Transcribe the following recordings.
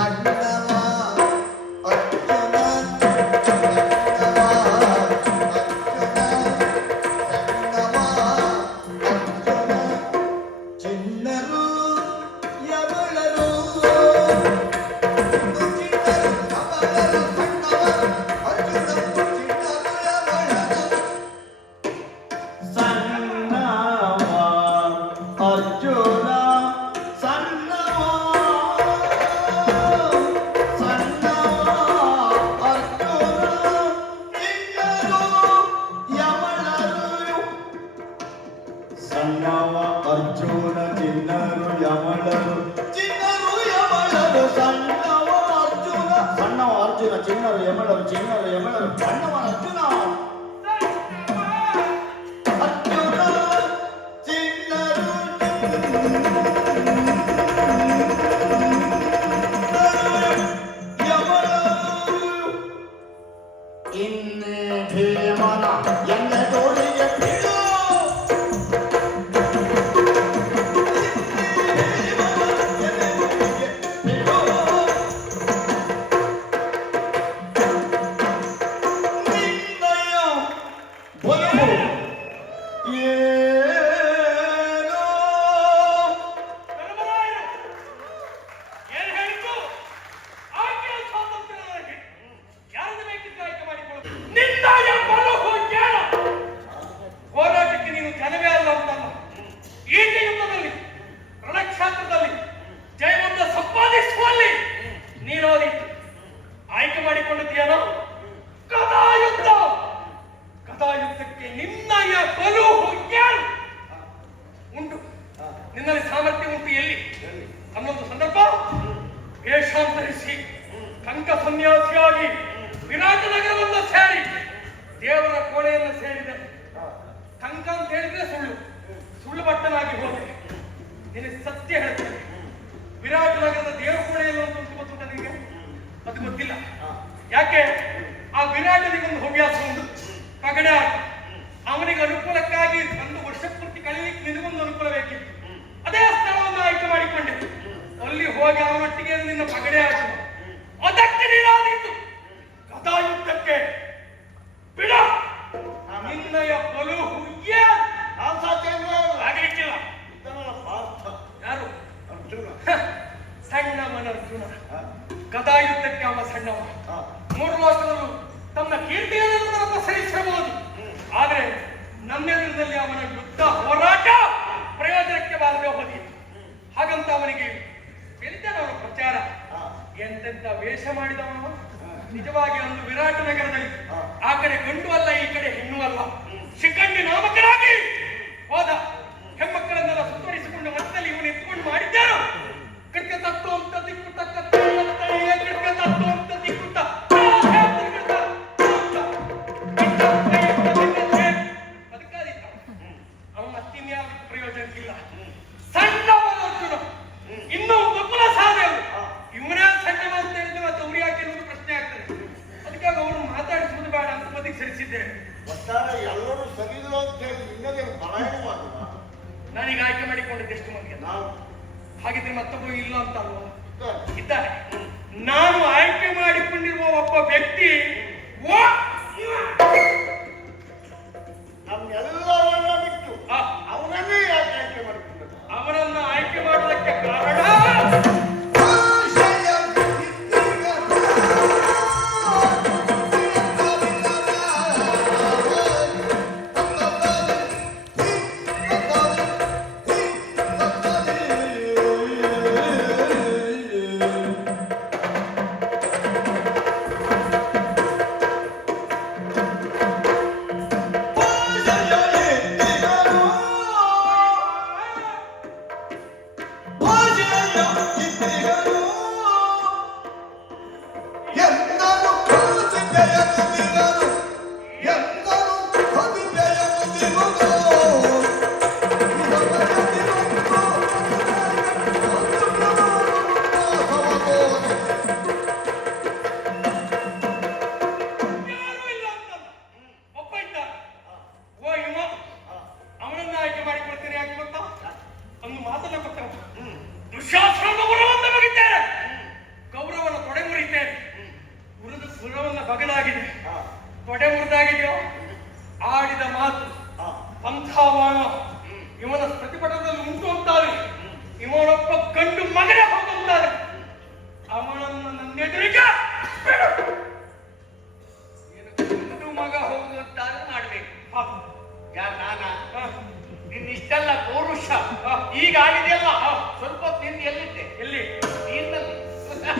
Sadhguru Nam. General எவ்வளவு பண்ண ಮುಕ್ತ ಸನ್ಯಾಸಿಯಾಗಿ ವಿರಾಜನಗರವನ್ನು ಸೇರಿ ದೇವರ ಕೋಣೆಯನ್ನು ಸೇರಿದೆ. ಕಂಕ ಅಂತ ಹೇಳಿದ್ರೆ ಸುಳ್ಳು. ಸುಳ್ಳು ಭಟ್ಟನಾಗಿ ಹೋದೆ. ನಿನಗೆ ಸತ್ಯ ಹೇಳ್ತೇನೆ. ವಿರಾಜನಗರದ ದೇವರ ಕೋಣೆಯಲ್ಲಿ ಒಂದು ಗೊತ್ತುಂಟ ನಿಮಗೆ ಅದು ಗೊತ್ತಿಲ್ಲ. ಯಾಕೆ? ಆ ವಿರಾಟನಿಗೊಂದು ಹವ್ಯಾಸ ಉಂಟು. ಪಗಡ. ಅವನಿಗೆ ಅನುಕೂಲಕ್ಕಾಗಿ ಒಂದು ವರ್ಷ ಪೂರ್ತಿ ಕಳೆಯಲಿಕ್ಕೆ ನಿನಗೊಂದು ಅನುಕೂಲ ಬೇಕಿತ್ತು. ಅದೇ ಸ್ಥಳವನ್ನು ಆಯ್ಕೆ ಮಾಡಿಕೊಂಡೆ. ಅಲ್ಲಿ ಹೋಗಿ ಅವರೊಟ್ಟಿಗೆ ನಿನ್ನ ಪಗಡೆ ಆಯಿತು. പ്രസക്തി നിരോധിക്കും ಮಾತಾಡ್ಲಿಕ್ಕೆ ಎಷ್ಟು ಮಂದಿಗೆ ಹಾಗಿದ್ರೆ ಮತ್ತೊಬ್ಬ ಇಲ್ಲ ಅಂತ ಇದ್ದಾರೆ. ನಾನು ಆಯ್ಕೆ ಮಾಡಿಕೊಂಡಿರುವ ಒಬ್ಬ ವ್ಯಕ್ತಿ ಓ ದುಶಾಸನದ ಉರವನ್ನು ಬಗಿದ್ದೇನೆ ಗೌರವನ ತೊಡೆ ಮುರಿತೇನೆ ಉರಿದ ಸುರವನ್ನ ಬಗಲಾಗಿದೆ. ತೊಡೆ ಮುರಿದಾಗಿದೆಯೋ? ಆಡಿದ ಮಾತು. ಪಂಥಾವಾಣ ಇವನ ಪ್ರತಿಭಟನದಲ್ಲಿ ಉಂಟು ಅಂತಾರೆ ಇವನೊಬ್ಬ ಗಂಡು ಮಗನೇ ಹೋಗುತ್ತಾರೆ ಅವನನ್ನು ನನ್ನೆದುರಿಗ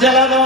জ্বালানো